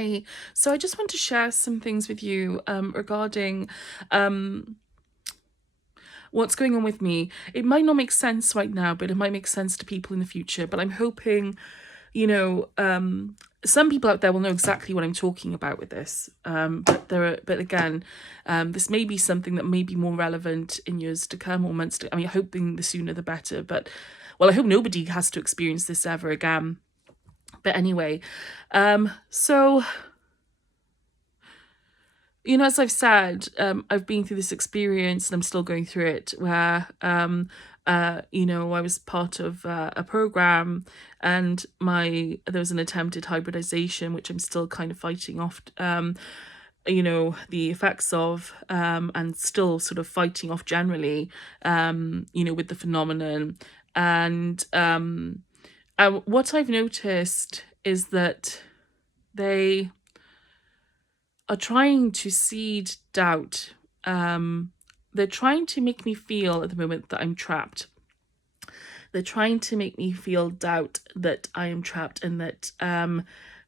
Hey, so I just want to share some things with you regarding um, what's going on with me. It might not make sense right now, but it might make sense to people in the future. But I'm hoping, you know, some people out there will know exactly what I'm talking about with this. But again, this may be something that may be more relevant in years to come or months to. I mean, hoping the sooner the better. But well, I hope nobody has to experience this ever again. But anyway, so as I've said, I've been through this experience and I'm still going through it where, I was part of a program and there was an attempted hybridization, which I'm still kind of fighting off, the effects of, and still sort of fighting off generally, with the phenomenon. And what I've noticed is that they are trying to seed doubt. They're trying to make me feel at the moment that I'm trapped. They're trying to make me feel doubt that I am trapped and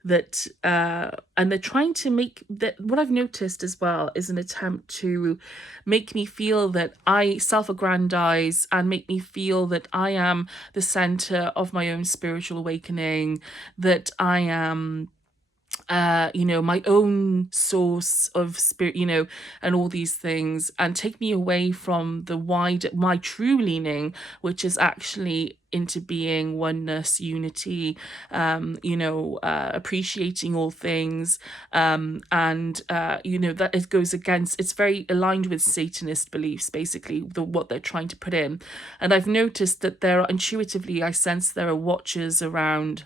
and they're trying to make that. What I've noticed as well is an attempt to make me feel that I self-aggrandize and make me feel that I am the center of my own spiritual awakening, that I am my own source of spirit, and all these things, and take me away from my true leaning, which is actually into being oneness, unity, appreciating all things, that it goes against, it's very aligned with Satanist beliefs, basically, what they're trying to put in. And I've noticed that I sense there are watchers around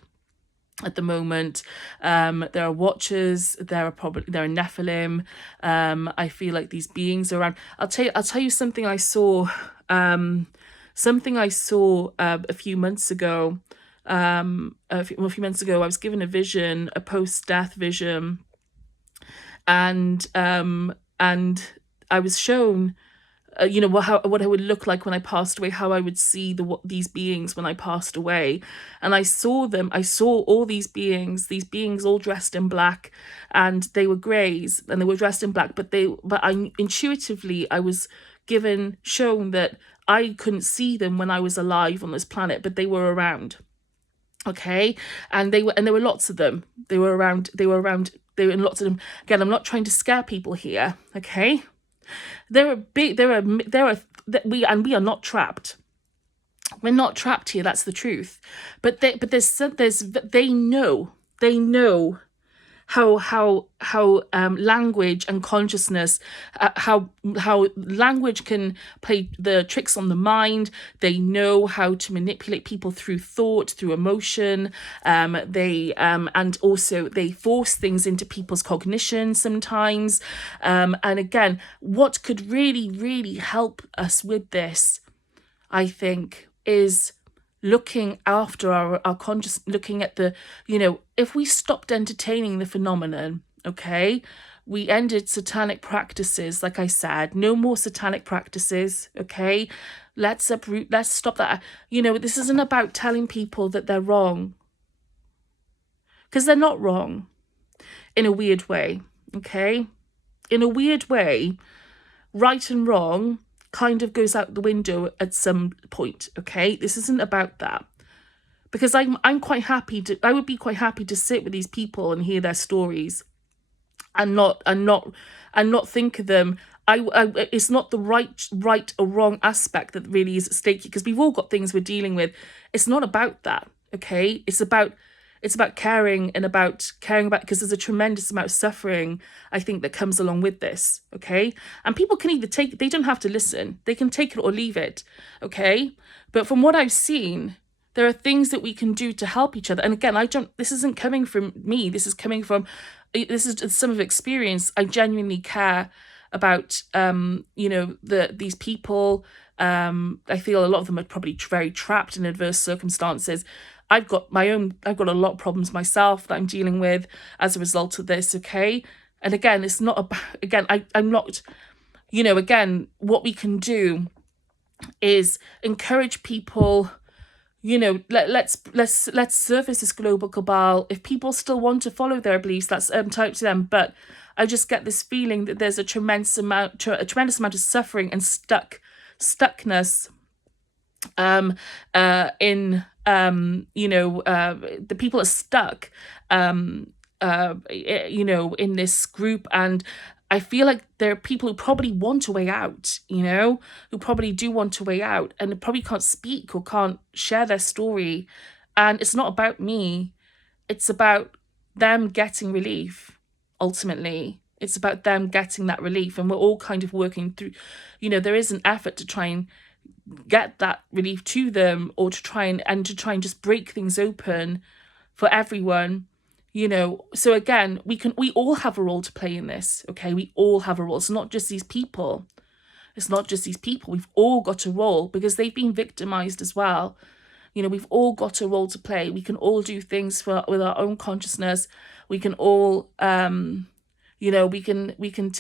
at the moment. There are watchers, there are Nephilim. I feel like these beings are around. I'll tell you something I saw. A few months ago. A few months ago, I was given a vision, a post-death vision, and I was shown what I would look like when I passed away, how I would see these beings when I passed away. And I saw all these beings all dressed in black, and they were greys and they were dressed in black, but I intuitively, I was shown that I couldn't see them when I was alive on this planet, but they were around. Okay. And there were lots of them. They were around, and lots of them. Again, I'm not trying to scare people here. Okay. We are not trapped. We're not trapped here. That's the truth. But they know how language and consciousness, how language can play the tricks on the mind. They know how to manipulate people through thought, through emotion. And also they force things into people's cognition sometimes. And again, what could really, really help us with this, I think, is looking after our conscious, looking at if we stopped entertaining the phenomenon, okay, we ended satanic practices. Like I said, no more satanic practices. Okay, let's stop that. This isn't about telling people that they're wrong, because they're not wrong in a weird way. Okay, in a weird way, right and wrong kind of goes out the window at some point. Okay, this isn't about that, because I'm quite happy to, I would be quite happy to sit with these people and hear their stories, and not think of them. It's not the right or wrong aspect that really is at stake, because we've all got things we're dealing with. It's not about that. Okay, it's about caring, and about because there's a tremendous amount of suffering, I think, that comes along with this. Okay, and people can either they don't have to listen, they can take it or leave it. Okay, but from what I've seen, there are things that we can do to help each other. And again, this isn't coming from me, this is some of experience. I genuinely care about these people. I feel a lot of them are probably very trapped in adverse circumstances. I've got a lot of problems myself that I'm dealing with as a result of this. Okay, and again, it's not about, again, I'm not, again, what we can do is encourage people, let's surface this global cabal. If people still want to follow their beliefs, that's entirely up to them. But I just get this feeling that there's a tremendous amount of suffering and stuckness in the people are stuck in this group. And I feel like there are people who probably want a way out, who probably do want a way out, and probably can't speak or can't share their story. And it's not about me, it's about them getting relief. Ultimately, it's about them getting that relief, and we're all kind of working through, there is an effort to try and get that relief to them, or to try and just break things open for everyone. So again, we all have a role to play in this. Okay, we all have a role. It's not just these people. We've all got a role, because they've been victimized as well. We've all got a role to play. We can all do things with our own consciousness. We can all we can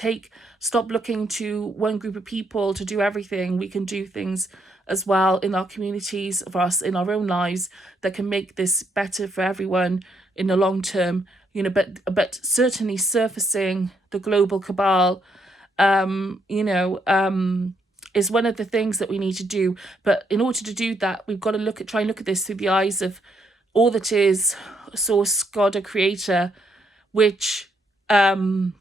stop looking to one group of people to do everything. We can do things as well in our communities, for us, in our own lives, that can make this better for everyone in the long term. But certainly surfacing the global cabal is one of the things that we need to do. But in order to do that, we've got to try and look at this through the eyes of all that is source, God, or creator, which who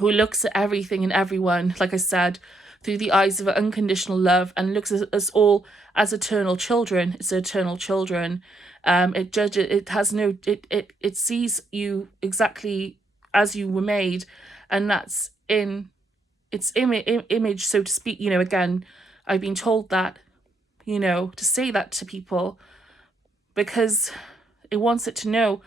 looks at everything and everyone, like I said, through the eyes of unconditional love, and looks at us all as eternal children. It's eternal children. It judges. It has no. It sees you exactly as you were made, and that's in its image, so to speak. Again, I've been told that, to say that to people, because it wants it to know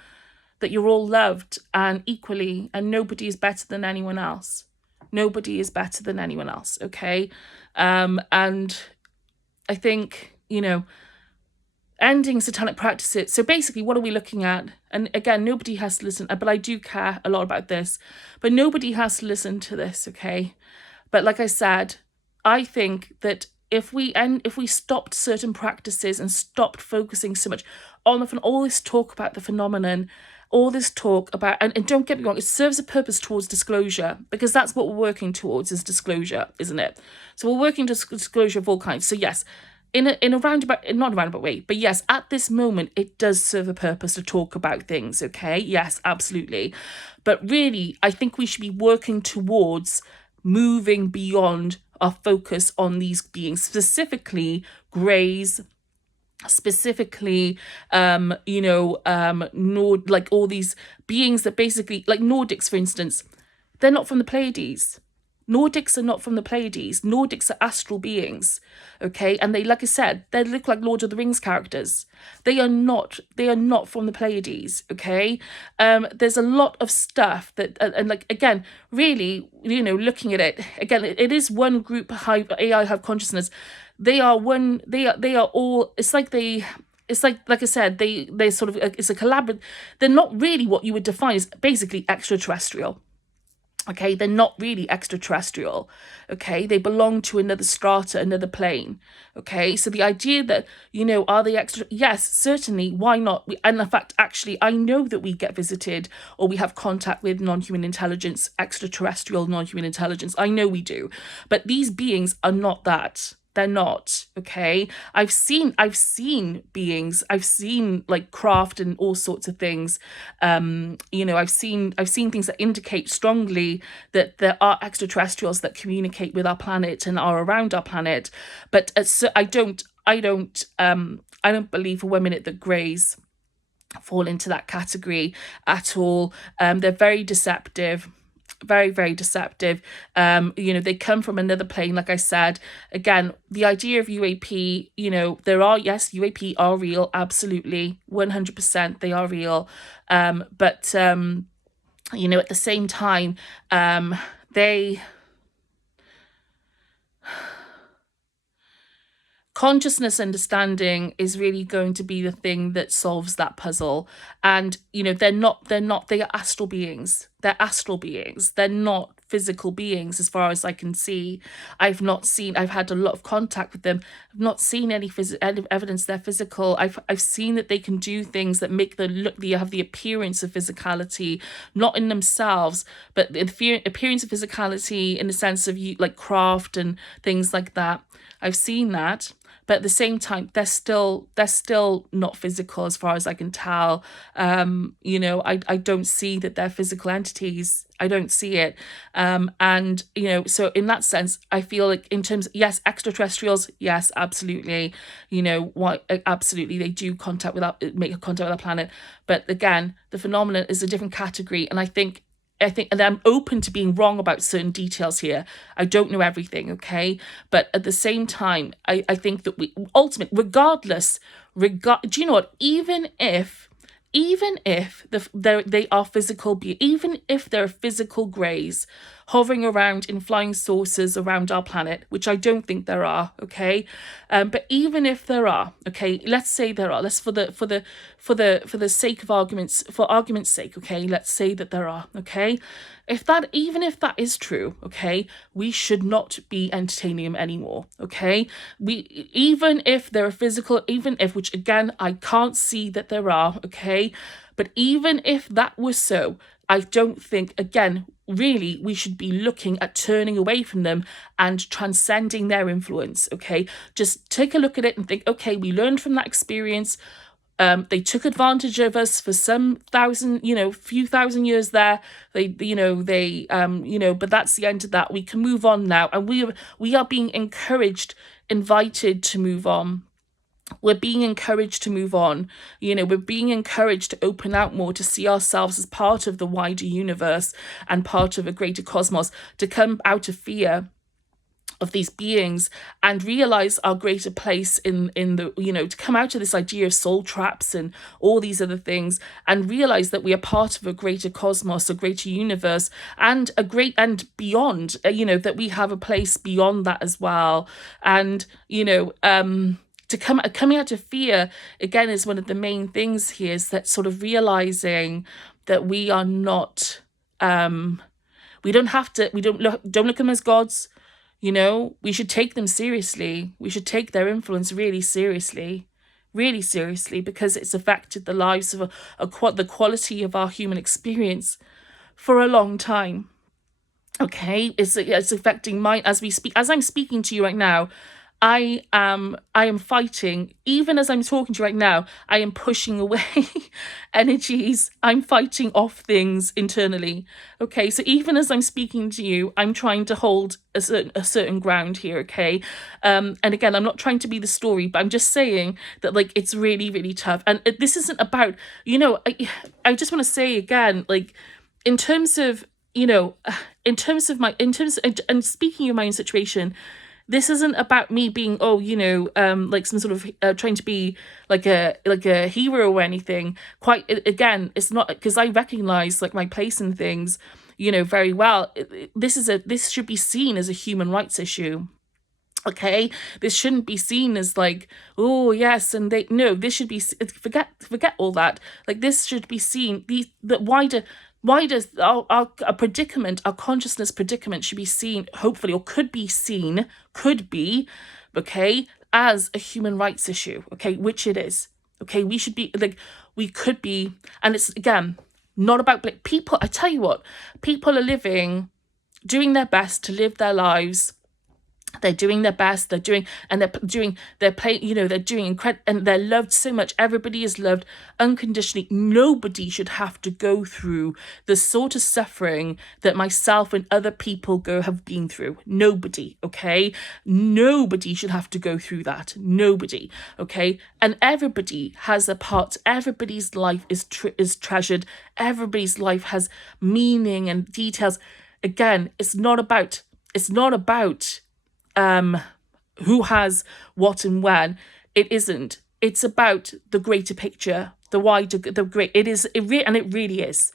that you're all loved and equally, and nobody is better than anyone else. Nobody is better than anyone else, okay? And I think, ending satanic practices. So basically, what are we looking at? And again, nobody has to listen, but I do care a lot about this. But nobody has to listen to this, okay? But like I said, I think that if we stopped certain practices and stopped focusing so much on all this talk about the phenomenon, all this talk about, and don't get me wrong, it serves a purpose towards disclosure, because that's what we're working towards, is disclosure, isn't it? So we're working to disclosure of all kinds. So yes, in a roundabout, not a roundabout way, but yes, at this moment, it does serve a purpose to talk about things, okay? Yes, absolutely. But really, I think we should be working towards moving beyond our focus on these beings, specifically greys, specifically like all these beings that basically, like Nordics, for instance, they're not from the Pleiades. Nordics are not from the Pleiades. Nordics are astral beings, okay? And they, like I said, they look like Lord of the Rings characters. They are not from the Pleiades, okay? There's a lot of stuff that, and like, again, really, looking at it, again, it is one group, AI have consciousness. They are all, it's like I said, they sort of, it's a collaborative. They're not really what you would define as basically extraterrestrial. Okay, they're not really extraterrestrial. Okay, they belong to another strata, another plane. Okay, so the idea that, are they extra? Yes, certainly. Why not? And in fact, actually, I know that we get visited, or we have contact with non-human intelligence, extraterrestrial non-human intelligence. I know we do. But these beings are not that. They're not, okay? I've seen beings, I've seen like craft and all sorts of things. I've seen things that indicate strongly that there are extraterrestrials that communicate with our planet and are around our planet. But I don't believe for 1 minute that greys fall into that category at all. They're very deceptive. Very, very deceptive. They come from another plane, like I said. Again, the idea of UAP, UAP are real, absolutely, 100%, they are real. But at the same time, consciousness understanding is really going to be the thing that solves that puzzle. And they are astral beings. They're astral beings. They're not physical beings as far as I can see. I've had a lot of contact with them. I've not seen any evidence they're physical. I've seen that they can do things that make they have the appearance of physicality, not in themselves, but the appearance of physicality in the sense of like craft and things like that. I've seen that. But at the same time, they're still not physical as far as I can tell. I don't see that they're physical entities. I don't see it. And so in that sense, I feel like in terms of, yes, extraterrestrials, yes, absolutely. Absolutely, they do make a contact with our planet. But again, the phenomenon is a different category, and I think, and I'm open to being wrong about certain details here. I don't know everything, okay? But at the same time, I think that we ultimately, do you know what? Even if they are physical even if they're physical greys hovering around in flying saucers around our planet, which I don't think there are, okay, but even if there are, okay, let's say there are, let's for the sake of argument's sake, okay, let's say that there are, okay, even if that is true, okay, we should not be entertaining them anymore, okay, even if they're physical, which again I can't see that there are, okay, but even if that was so, I don't think, again, really, we should be looking at turning away from them and transcending their influence, okay? Just take a look at it and think, okay, we learned from that experience. They took advantage of us for some few thousand years there. But that's the end of that. We can move on now. And we are being invited to move on. We're being encouraged to move on. We're being encouraged to open out more, to see ourselves as part of the wider universe and part of a greater cosmos, to come out of fear of these beings and realize our greater place in the, to come out of this idea of soul traps and all these other things, and realize that we are part of a greater cosmos, a greater universe, and beyond, that we have a place beyond that as well. And, coming out of fear, again, is one of the main things here, is that sort of realizing that we are not, we don't look at them as gods. We should take them seriously. We should take their influence really seriously, because it's affected the lives of the quality of our human experience for a long time. Okay, it's affecting mine as I'm speaking to you right now. I am fighting, even as I'm talking to you right now, I am pushing away energies. I'm fighting off things internally. Okay, so even as I'm speaking to you, I'm trying to hold a certain ground here, okay? And again, I'm not trying to be the story, but I'm just saying that, like, it's really, really tough. And this isn't about, I just want to say again, like, in terms of and speaking of my own situation, this isn't about me being, like some sort of trying to be like a hero or anything. Quite, again, it's not, because I recognize like my place in things, very well. This should be seen as a human rights issue. Okay, this shouldn't be seen as like, oh yes, and this should be, forget all that. Like, this should be seen, why does our predicament, our consciousness predicament, should be seen, hopefully, or could be, okay, as a human rights issue, okay, which it is. Okay, we should be, like, we could be, and it's, again, not about, like, people, I tell you what, people are doing their best to live their lives. They're doing their best, they're doing incredible, and they're loved so much. Everybody is loved unconditionally. Nobody should have to go through the sort of suffering that myself and other people have been through. Nobody, okay? Nobody should have to go through that. Nobody, okay? And everybody has a part. Everybody's life is treasured. Everybody's life has meaning and details. Again, it's not about who has what and when. It isn't. It's about the greater picture, it really is.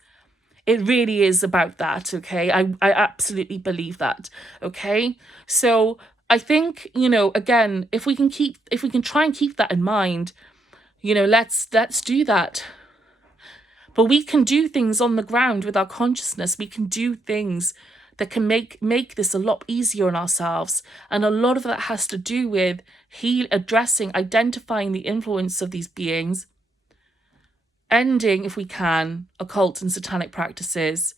It really is about that, okay? I absolutely believe that, okay? So I think, again, if we can try and keep that in mind, let's do that. But we can do things on the ground with our consciousness. We can do things that can make this a lot easier on ourselves. And a lot of that has to do with identifying the influence of these beings, ending, if we can, occult and satanic practices,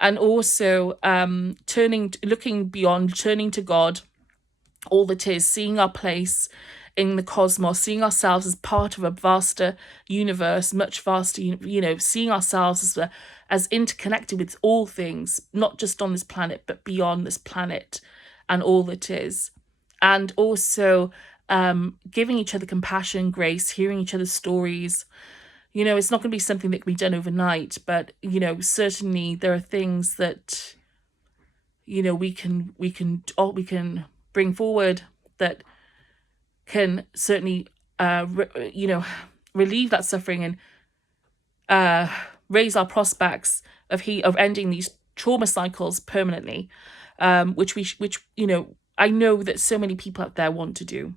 and also looking beyond, turning to God, all that is, seeing our place in the cosmos, seeing ourselves as part of a vaster universe, much vaster, seeing ourselves as interconnected with all things, not just on this planet, but beyond this planet and all that is. And also giving each other compassion, grace, hearing each other's stories. It's not going to be something that can be done overnight, but, certainly there are things that, we can bring forward that can certainly, relieve that suffering and raise our prospects of ending these trauma cycles permanently, which I know that so many people out there want to do.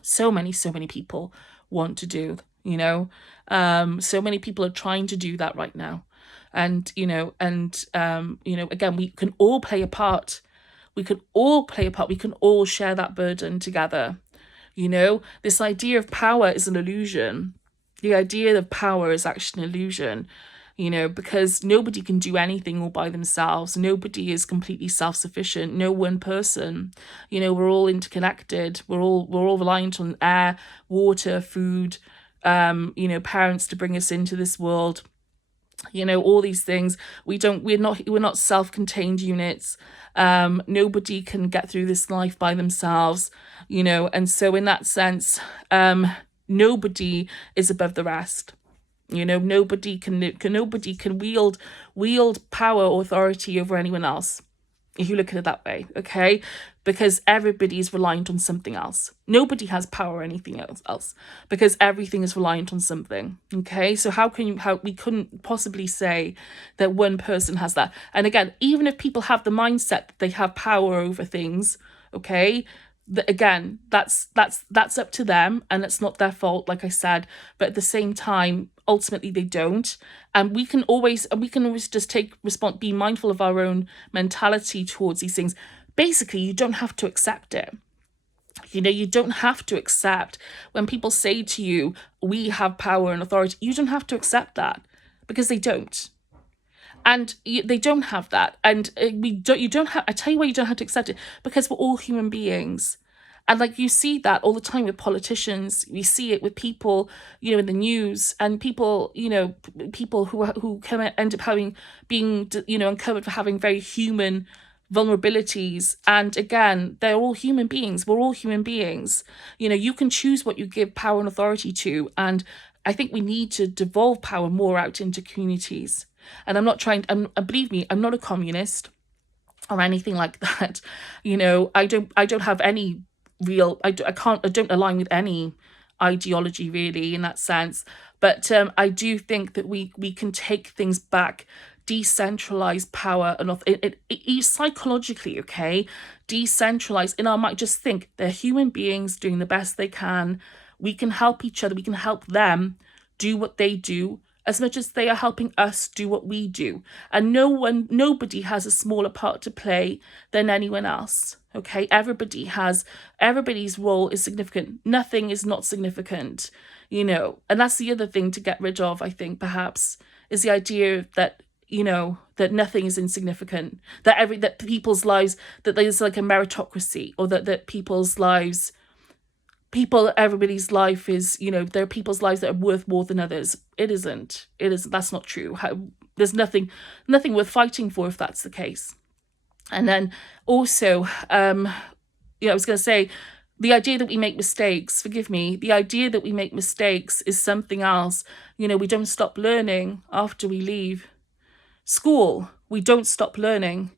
So many people want to do. So many people are trying to do that right now, and again, we can all play a part. We can all share that burden together. This idea of power is an illusion. The idea of power is actually an illusion, because nobody can do anything all by themselves. Nobody is completely self-sufficient. No one person. We're all interconnected. We're all reliant on air, water, food, parents to bring us into this world. All these things. We're not self-contained units. Nobody can get through this life by themselves, and so in that sense, nobody is above the rest. Nobody can wield power or authority over anyone else, if you look at it that way, okay? Because everybody is reliant on something else. Nobody has power or anything else because everything is reliant on something, okay? So we couldn't possibly say that one person has that. And again, even if people have the mindset that they have power over things, okay, again, that's up to them, and it's not their fault, like I said. But at the same time, ultimately they don't, and we can always just be mindful of our own mentality towards these things. Basically, you don't have to accept it. You don't have to accept when people say to you, we have power and authority. You don't have to accept that, because they don't. And they don't have that. And you don't have, I tell you why you don't have to accept it, because we're all human beings. And you see that all the time with politicians. We see it with people, in the news, and people, people who end up being uncovered for having very human vulnerabilities. And again, they're all human beings. We're all human beings. You can choose what you give power and authority to. And I think we need to devolve power more out into communities. And believe me, I'm not a communist or anything like that. I don't have any real, I don't align with any ideology really in that sense. But I do think that we can take things back, decentralize power and psychologically, okay, decentralize in our mind. Just think, they're human beings doing the best they can. We can help each other. We can help them do what they do as much as they are helping us do what we do. And nobody has a smaller part to play than anyone else. Okay, everybody's role is significant. Nothing is not significant, and that's the other thing to get rid of, I think, perhaps, is the idea that that nothing is insignificant, that people's lives, that there's a meritocracy, or that everybody's life is, there are people's lives that are worth more than others. It isn't. That's not true. There's nothing worth fighting for if that's the case. And then also, I was going to say, the idea that we make mistakes, forgive me, the idea that we make mistakes is something else. We don't stop learning after we leave school. We don't stop learning.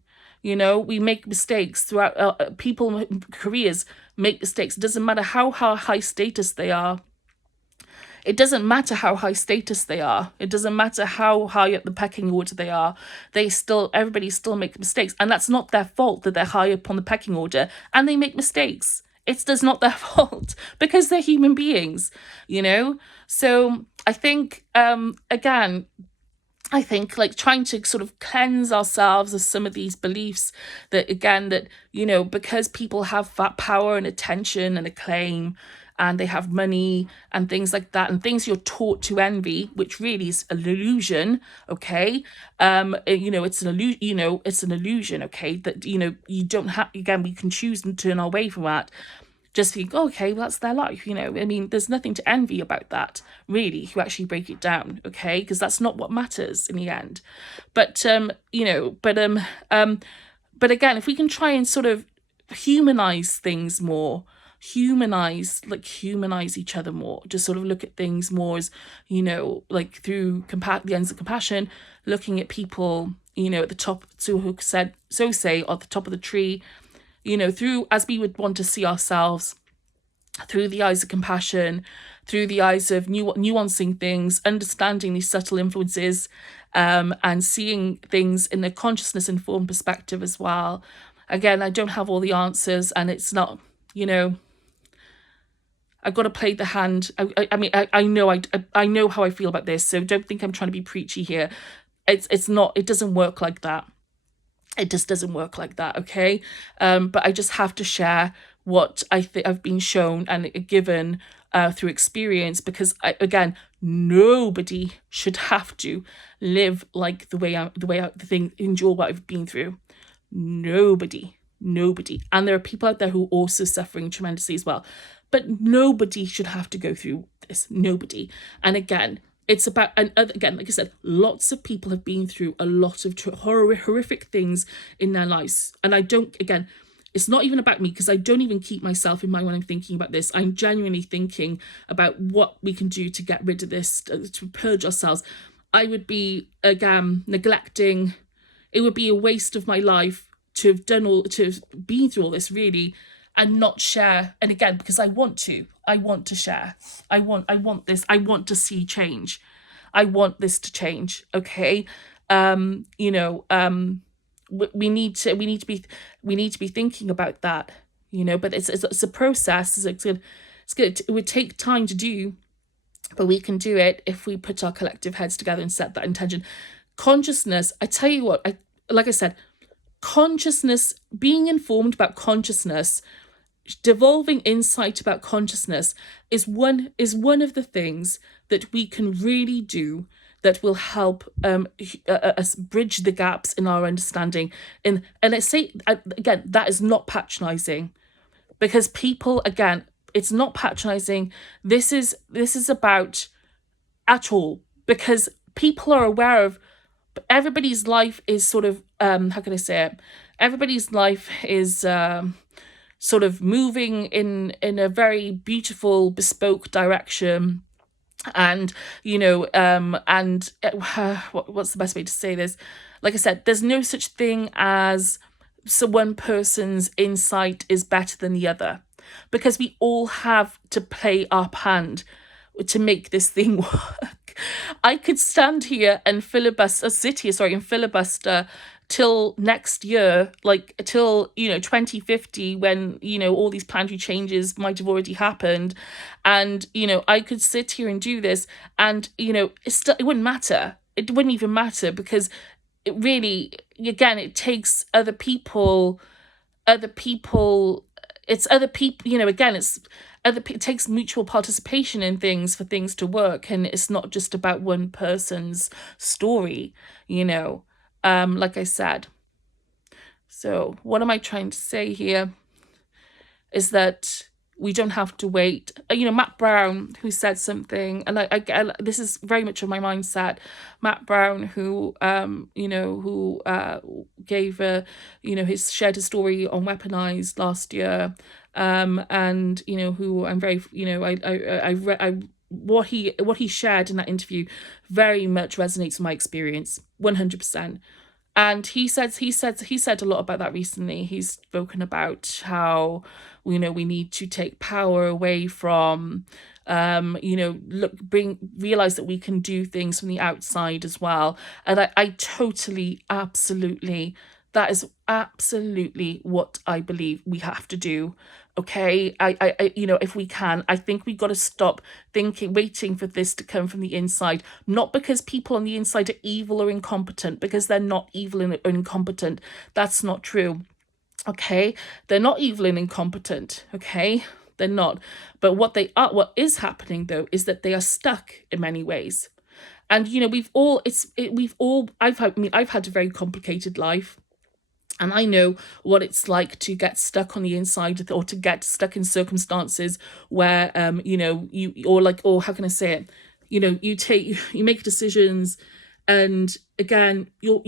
We make mistakes throughout. People, careers, make mistakes. It doesn't matter how high status they are. It doesn't matter how high status they are. It doesn't matter how high up the pecking order they are. Everybody still makes mistakes. And that's not their fault that they're high up on the pecking order and they make mistakes. It's not their fault, because they're human beings, So I think, again, I think, like, trying to sort of cleanse ourselves of some of these beliefs that, again, that, because people have that power and attention and acclaim, and they have money and things like that, and things you're taught to envy, which really is an illusion. Okay. It's an illusion. It's an illusion. Okay. That, you don't have, again, we can choose and turn our way from that. Just think, okay, well, that's their life. I mean, there's nothing to envy about that, really, if you actually break it down. Okay. Because that's not what matters in the end. But, but again, if we can try and sort of humanize things more, humanize each other more, just sort of look at things more as, like through the lens of compassion, looking at people, at the top, who said, so say, at the top of the tree, through, as we would want to see ourselves, through the eyes of compassion, through the eyes of nuancing things, understanding these subtle influences, and seeing things in a consciousness informed perspective as well. Again, I don't have all the answers, and it's not, I've got to play the hand. I mean, I know how I feel about this, so don't think I'm trying to be preachy here. It's not. It doesn't work like that. It just doesn't work like that. Okay. But I just have to share what I think I've been shown and given through experience, because again, nobody should have to live like the way endure what I've been through. Nobody. And there are people out there who are also suffering tremendously as well, but nobody should have to go through this. Nobody. And again, it's about, and again, like I said, lots of people have been through a lot of horrific things in their lives. And I don't, again, it's not even about me, because I don't even keep myself in mind when I'm thinking about this. I'm genuinely thinking about what we can do to get rid of this, to purge ourselves. I would be, again, neglecting. It would be a waste of my life to have been through all this, really, and not share. And again, because I want to share. I want this. I want to see change. I want this to change. Okay. We need to be thinking about that, but it's a process. It would take time to do, but we can do it if we put our collective heads together and set that intention. Consciousness, I tell you what, like I said, consciousness, being informed about consciousness, devolving insight about consciousness is one of the things that we can really do that will help us bridge the gaps in our understanding. And I say again, that is not patronizing, because people, again, it's not patronizing. This is about at all, because people are aware of, everybody's life is sort of how can I say it? Everybody's life is sort of moving in a very beautiful, bespoke direction. And what's the best way to say this? Like I said, there's no such thing as one person's insight is better than the other, because we all have to play our hand to make this thing work. I could stand here and filibuster till next year, like till 2050, when all these planetary changes might have already happened, and I could sit here and do this, and it wouldn't matter. It wouldn't even matter, because it really, again, it takes other people. It's other people. Again, it takes mutual participation in things for things to work, and it's not just about one person's story. Like I said. So what am I trying to say here is that we don't have to wait. Matt Brown, who said something, and I this is very much of my mindset. Matt Brown, who gave shared his story on Weaponized last year, and who I'm very what he shared in that interview very much resonates with my experience, 100%. And he said a lot about that recently. He's spoken about how we need to take power away from realize that we can do things from the outside as well. And I totally, absolutely That is absolutely what I believe we have to do. Okay, if we can, I think we've got to stop waiting for this to come from the inside. Not because people on the inside are evil or incompetent, because they're not evil and incompetent. That's not true. Okay, they're not evil and incompetent. Okay, they're not. But what is happening though, is that they are stuck in many ways. And I've had a very complicated life. And I know what it's like to get stuck on the inside, or to get stuck in circumstances where, or how can I say it? You make decisions, and again, you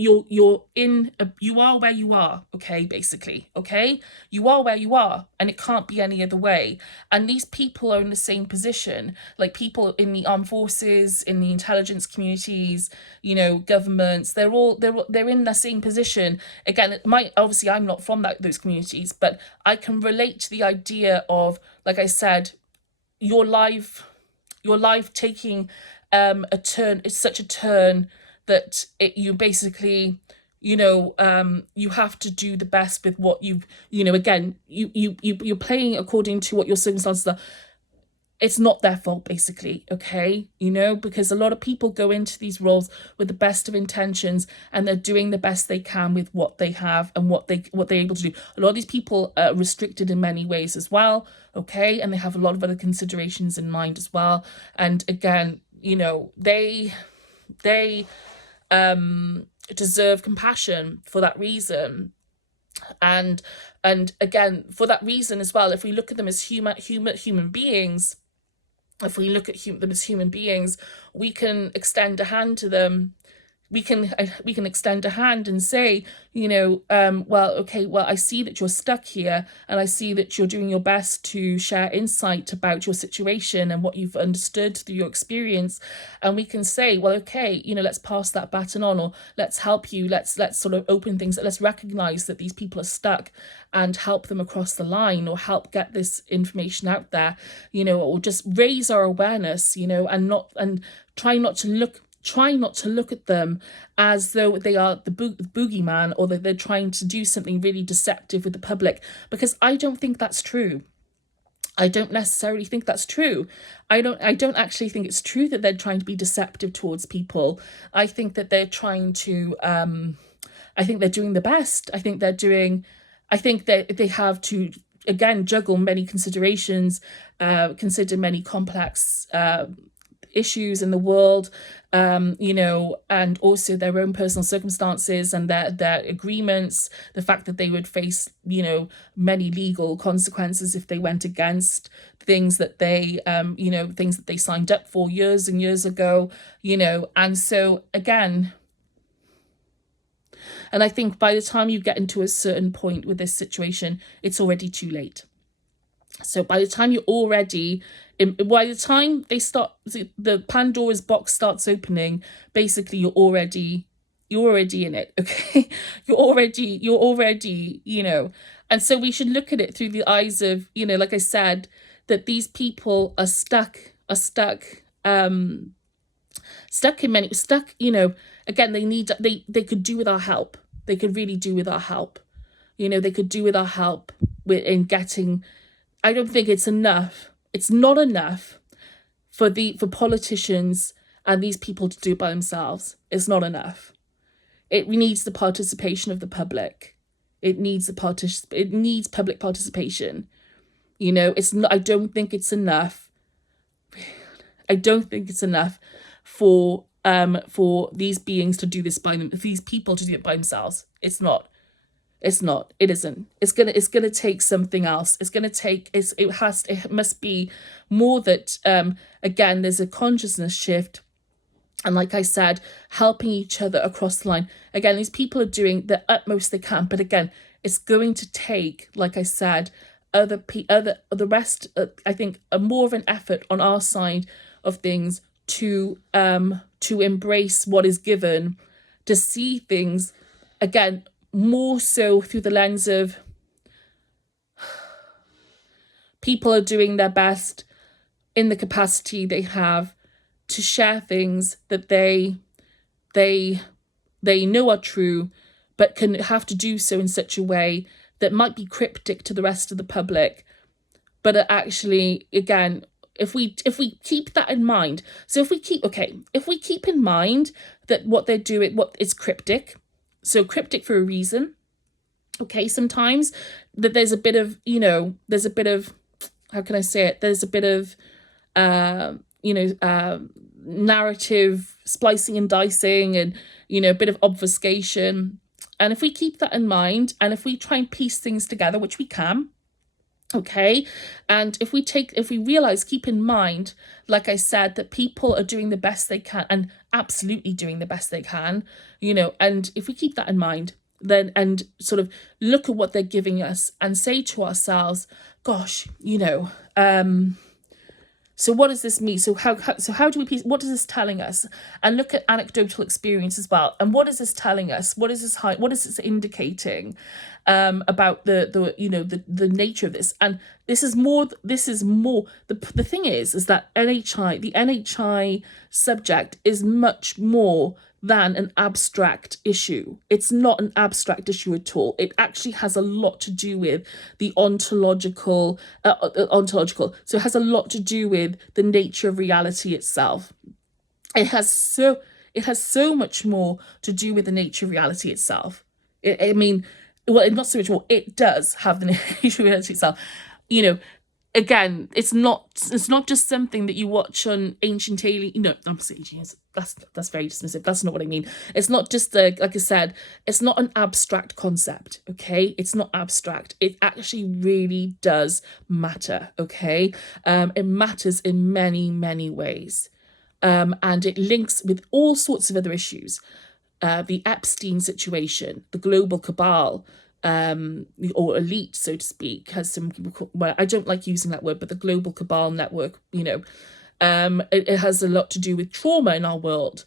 are where you are. Okay, basically, okay, you are where you are, and it can't be any other way. And these people are in the same position, like people in the armed forces, in the intelligence communities, governments. They're in the same position. Again, obviously I'm not from those communities, but I can relate to the idea of, like I said, your life taking a turn. It's such a turn that you basically, you have to do the best with what again, you're playing according to what your circumstances are. It's not their fault, basically, okay? Because a lot of people go into these roles with the best of intentions, and they're doing the best they can with what they have and what they're able to do. A lot of these people are restricted in many ways as well, okay? And they have a lot of other considerations in mind as well. And again, they deserve compassion for that reason. And again, for that reason as well, if we look at them as human beings, we can extend a hand to them. We can extend a hand and say, I see that you're stuck here, and I see that you're doing your best to share insight about your situation and what you've understood through your experience. And we can say, well, okay, let's pass that baton on, or let's help you. Let's sort of open things. Let's recognize that these people are stuck and help them across the line, or help get this information out there, or just raise our awareness, and try not to look at them as though they are the boogeyman, or that they're trying to do something really deceptive with the public, because I don't think that's true. I don't necessarily think that's true. I don't actually think it's true that they're trying to be deceptive towards people. I think that they're trying to, I think they're doing the best. I think that they have to, again, juggle many considerations, consider many complex issues in the world, and also their own personal circumstances and their agreements, the fact that they would face, many legal consequences if they went against things that they, things that they signed up for years and years ago, and so again, and I think by the time you get into a certain point with this situation, it's already too late. So by the time the Pandora's box starts opening, basically you're already in it, okay? You're already, and so we should look at it through the eyes of, like I said, that these people are stuck, again, they could do with our help. They could really do with our help. They could do with our help in getting. I don't think it's enough. It's not enough for politicians and these people to do it by themselves. It's not enough. It needs the participation of the public. It needs public participation. It's not. I don't think it's enough. I don't think it's enough for these beings to do this these people to do it by themselves. It's not. It isn't. It's gonna take something else. It must be more that, again, there's a consciousness shift. And like I said, helping each other across the line. Again, these people are doing the utmost they can. But again, it's going to take, like I said, the rest, I think, more of an effort on our side of things to embrace what is given, to see things, again, more so through the lens of people are doing their best in the capacity they have to share things that they know are true, but can have to do so in such a way that might be cryptic to the rest of the public, but are actually, again, if we keep that in mind, so if we keep in mind that what they're doing, what is cryptic, so cryptic for a reason, okay, sometimes that there's a bit of, how can I say it, there's a bit of narrative splicing and dicing, and a bit of obfuscation. And if we keep that in mind, and if we try and piece things together, which we can, okay, and if we realize, keep in mind, like I said, that people are doing the best they can, and absolutely doing the best they can, and if we keep that in mind, then, and sort of look at what they're giving us and say to ourselves, gosh, so what does this mean? So how do we piece, what is this telling us? And look at anecdotal experience as well. And what is this telling us? What is this indicating about the nature of this? And this is more the thing is that the NHI subject is much more than an abstract issue. It's not an abstract issue at all. It actually has a lot to do with the ontological. So it has a lot to do with the nature of reality itself. It has so much more to do with the nature of reality itself. Not so much more. It does have the nature of reality itself. Again, it's not just something that you watch on ancient alien. I'm saying that's very dismissive. That's not what I mean. It's not just like I said, it's not an abstract concept. Okay, it's not abstract. It actually really does matter. Okay, it matters in many, many ways, and it links with all sorts of other issues. The Epstein situation, the global cabal, or elite, so to speak, has some, well, I don't like using that word, but the global cabal network, it has a lot to do with trauma in our world,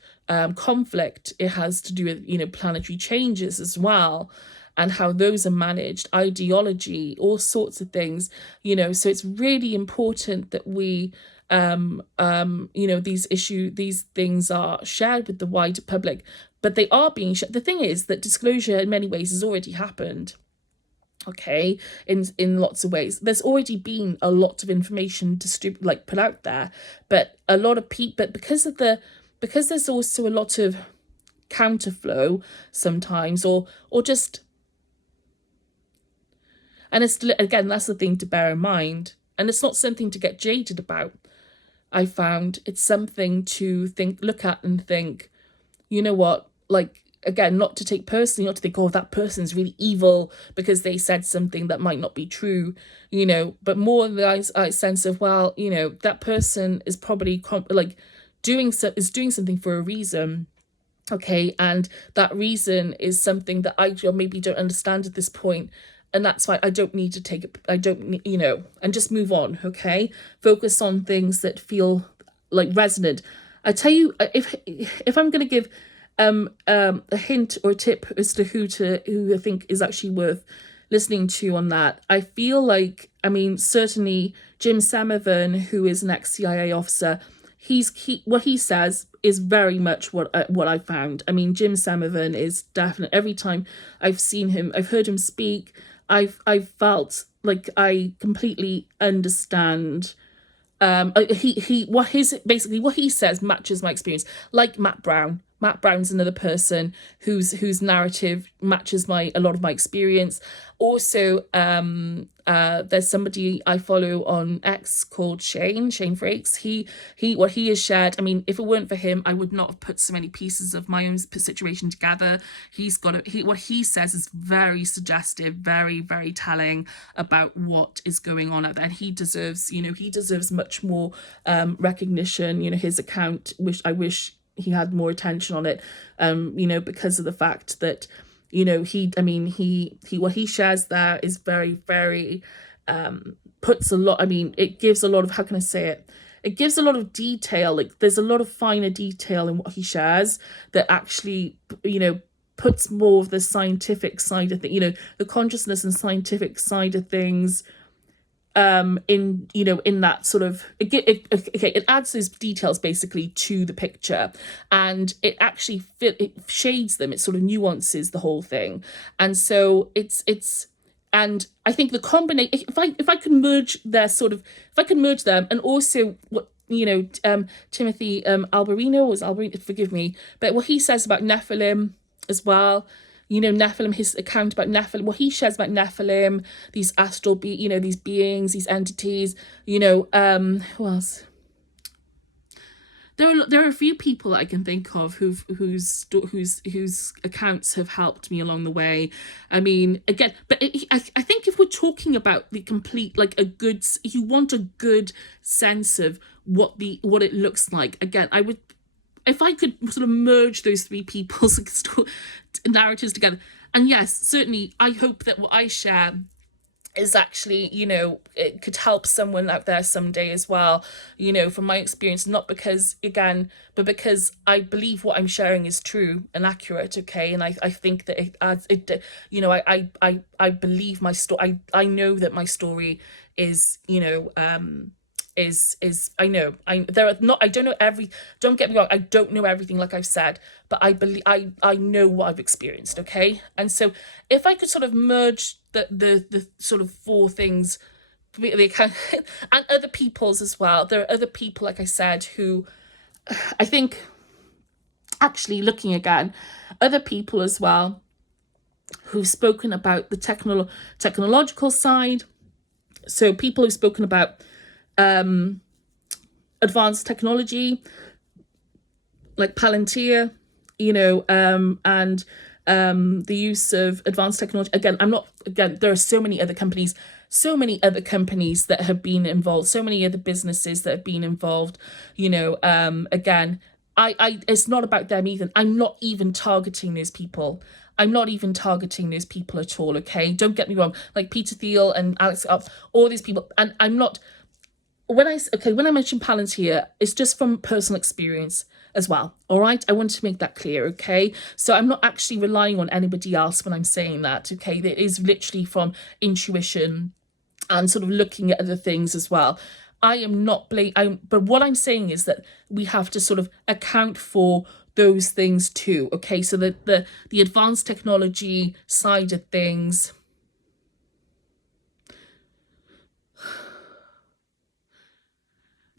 conflict. It has to do with, planetary changes as well, and how those are managed, ideology, all sorts of things, so it's really important that we, these things are shared with the wider public, but they are being shared. The thing is that disclosure in many ways has already happened. Okay, in lots of ways, there's already been a lot of information put out there, but a lot of people, but because there's also a lot of counterflow sometimes, or just, and it's, again, that's the thing to bear in mind, and it's not something to get jaded about. I found it's something to look at and think, you know what, again, not to take personally, not to think, oh, that person's really evil because they said something that might not be true, but more the sense of, well, that person is probably doing something for a reason. Okay, and that reason is something that I maybe don't understand at this point, and that's why I don't need to take it. I don't, and just move on. Okay, focus on things that feel resonant. I tell you, if I'm going to give a hint or a tip as to who I think is actually worth listening to on that, I feel certainly Jim Semivan, who is an ex-CIA officer, what he says is very much what I found. Jim Semivan is definitely, every time I've seen him, I've heard him speak, I've felt like I completely understand. What he says matches my experience. Like Matt Brown. Matt Brown's another person whose narrative matches a lot of my experience. Also, there's somebody I follow on X called Shane Frakes. What he has shared, if it weren't for him, I would not have put so many pieces of my own situation together. What he says is very suggestive, very, very telling about what is going on out there. And he deserves much more recognition. His account, I wish he had more attention on it, because of the fact that, what he shares there is very, very, puts a lot, it gives a lot of, how can I say it? It gives a lot of detail. There's a lot of finer detail in what he shares that actually, puts more of the scientific side of the consciousness and scientific side of things in, you know, in that sort of, okay, it adds those details basically to the picture, and it actually it shades them, it sort of nuances the whole thing. And so it's and I think the combination, if I could merge their sort of, if I could merge them, and also what, you know, Timothy Alberino, was Alberino, forgive me, but what he says about Nephilim as well, you know, Nephilim, his account about Nephilim, what he shares about Nephilim, these astral you know, these beings, these entities, you know, who else? There are a few people I can think of whose accounts have helped me along the way. I mean, again, but I think if we're talking about the complete, like a good, if you want a good sense of what it looks like, again, I would, if I could sort of merge those three people's narratives together. And yes, certainly, I hope that what I share is actually, you know, it could help someone out there someday as well, you know, from my experience, not because, again, but because I believe what I'm sharing is true and accurate, okay? And I think that it adds, it, you know, I believe my story, I know that my story is, you know, is I know, there are not, I don't know don't get me wrong, I don't know everything, like I've said, but I believe I know what I've experienced, okay? And so if I could sort of merge the sort of four things, the account, and other people's as well, there are other people, like I said, who I think, actually looking again, other people as well who've spoken about the technological side. So people who've spoken about advanced technology, like Palantir, you know, and the use of advanced technology. Again, there are so many other companies that have been involved, so many other businesses that have been involved, you know, again, it's not about them even. I'm not even targeting those people. I'm not even targeting those people at all, okay? Don't get me wrong. Like Peter Thiel and Alex, all these people, and I'm not, when I mention Palantir, it's just from personal experience as well, all right? I want to make that clear, okay? So I'm not actually relying on anybody else when I'm saying that, okay? It is literally from intuition and sort of looking at other things as well. I am not but what I'm saying is that we have to sort of account for those things too, okay? So that the advanced technology side of things,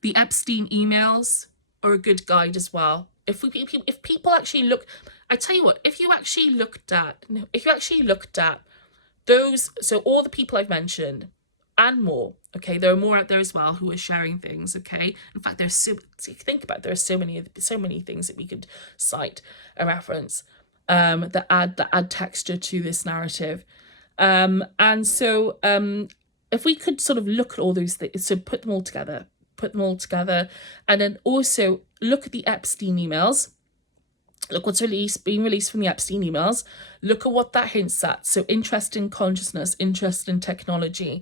the Epstein emails are a good guide as well. If people actually look, I tell you what, if you actually looked at those, so all the people I've mentioned and more, okay, there are more out there as well who are sharing things, okay? In fact, there's think about it, there are so many things that we could cite a reference that add texture to this narrative. And so if we could sort of look at all those things, so put them all together, and then also look at the Epstein emails, look what's being released from the Epstein emails, look at what that hints at. So interest in consciousness, interest in technology,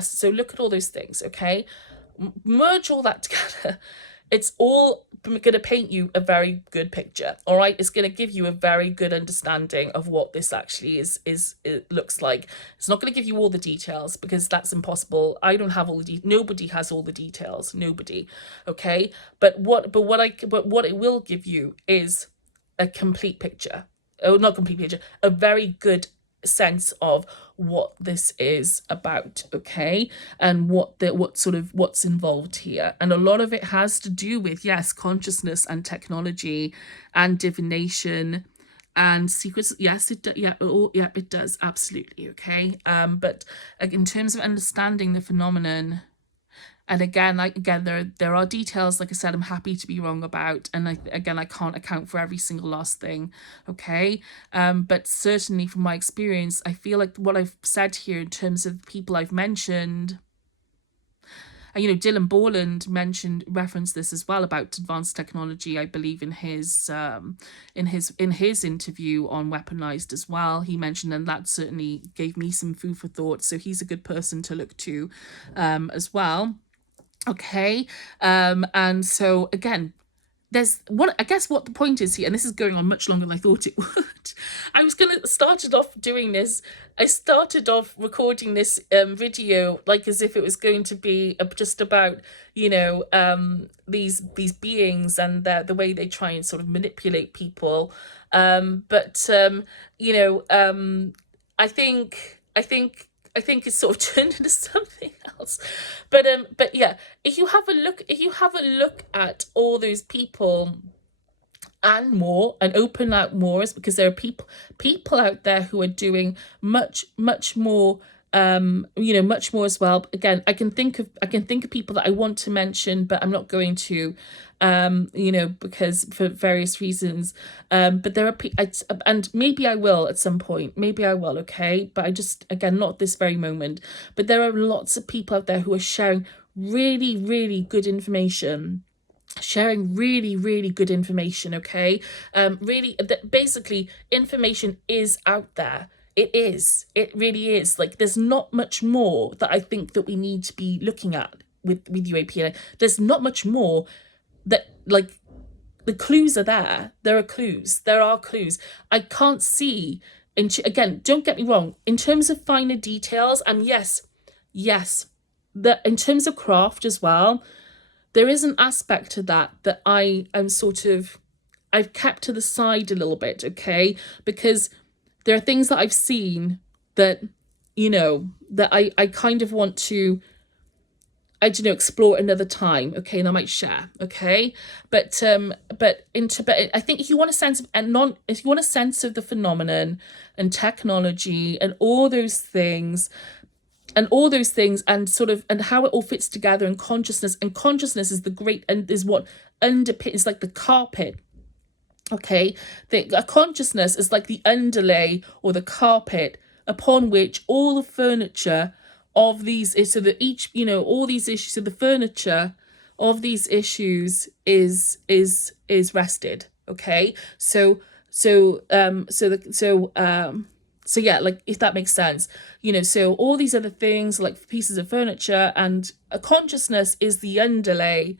so look at all those things, okay? Merge all that together. It's all going to paint you a very good picture, all right? It's going to give you a very good understanding of what this actually it looks like. It's not going to give you all the details because that's impossible. I don't have all the nobody has all the details, nobody, okay? But what it will give you is a complete picture. Oh, not complete picture, a very good sense of what this is about, okay, and what's involved here. And a lot of it has to do with, yes, consciousness and technology and divination and secrets. Yes, it does, absolutely, okay. But in terms of understanding the phenomenon, and again, there are details, like I said, I'm happy to be wrong about, and I can't account for every single last thing, okay? But certainly from my experience, I feel like what I've said here in terms of people I've mentioned, and, you know, Dylan Borland referenced this as well about advanced technology, I believe in his interview on Weaponized as well. He mentioned, and that certainly gave me some food for thought. So he's a good person to look to as well. Okay, and so again, what I guess what the point is here, and this is going on much longer than I thought it would. I was gonna started off doing this. I started off recording this video like as if it was going to be just about these beings and the way they try and sort of manipulate people. But you know I think it's sort of turned into something else. But yeah, if you have a look at all those people and more, and open out more, is because there are people out there who are doing much more, much more as well. Again, I can think of people that I want to mention, but I'm not going to, because for various reasons. But there are and maybe I will at some point, maybe I will, okay, but I just, again, not this very moment. But there are lots of people out there who are sharing really, really good information, really good information, okay. Really, basically information is out there. It really is. Like, there's not much more that I think that we need to be looking at with UAP. There's not much more that, like, the clues are there. There are clues. I can't see again, don't get me wrong, in terms of finer details, and yes, that in terms of craft as well, there is an aspect to that I am I've kept to the side a little bit, okay? Because there are things that I've seen that, that I kind of want to, explore another time, okay? And I might share, okay? But I think if you want a sense of the phenomenon and technology and all those things, and sort of, and how it all fits together, and consciousness is the great, and is what underpins, like the carpet, okay. A consciousness is like the underlay or the carpet upon which all the furniture of these is, so that each, all these issues, so the furniture of these issues is rested, okay. So yeah, like, if that makes sense, so all these other things, like pieces of furniture, and a consciousness is the underlay,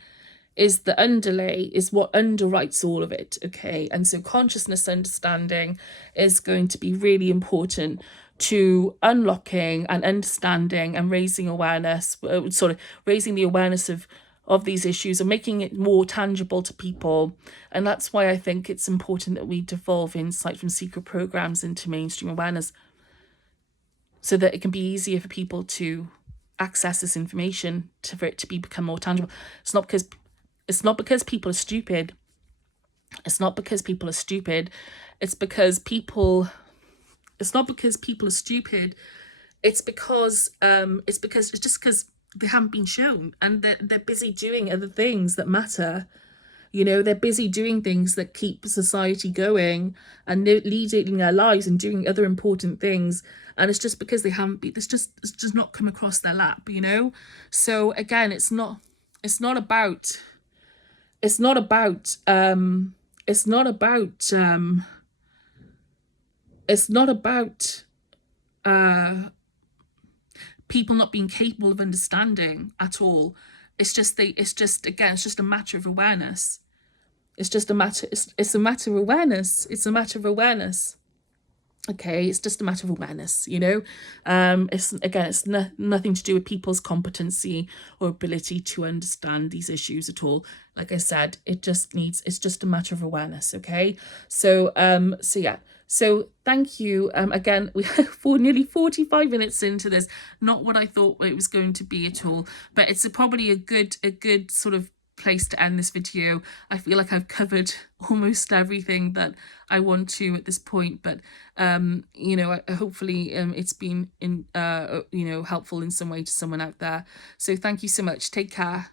is what underwrites all of it, okay. And so consciousness understanding is going to be really important to unlocking and understanding and raising awareness, sort of raising the awareness of these issues and making it more tangible to people. And that's why I think it's important that we devolve insight from secret programs into mainstream awareness, so that it can be easier for people to access this information, for it to become more tangible. It's not because people are stupid. It's not because people are stupid. It's because people. It's not because people are stupid. It's because they haven't been shown, and they're busy doing other things that matter. They're busy doing things that keep society going and leading their lives and doing other important things. And it's just because they haven't been, it's just not come across their lap, So again, it's not about people not being capable of understanding at all. It's just a matter of awareness. It's a matter of awareness. Okay, it's just a matter of awareness, it's nothing to do with people's competency or ability to understand these issues at all. Like I said, it's just a matter of awareness, okay? So yeah. So thank you. Again, we for nearly 45 minutes into this, not what I thought it was going to be at all, but it's probably a good sort of place to end this video. I feel like I've covered almost everything that I want to at this point, but hopefully it's been helpful in some way to someone out there. So thank you so much. Take care.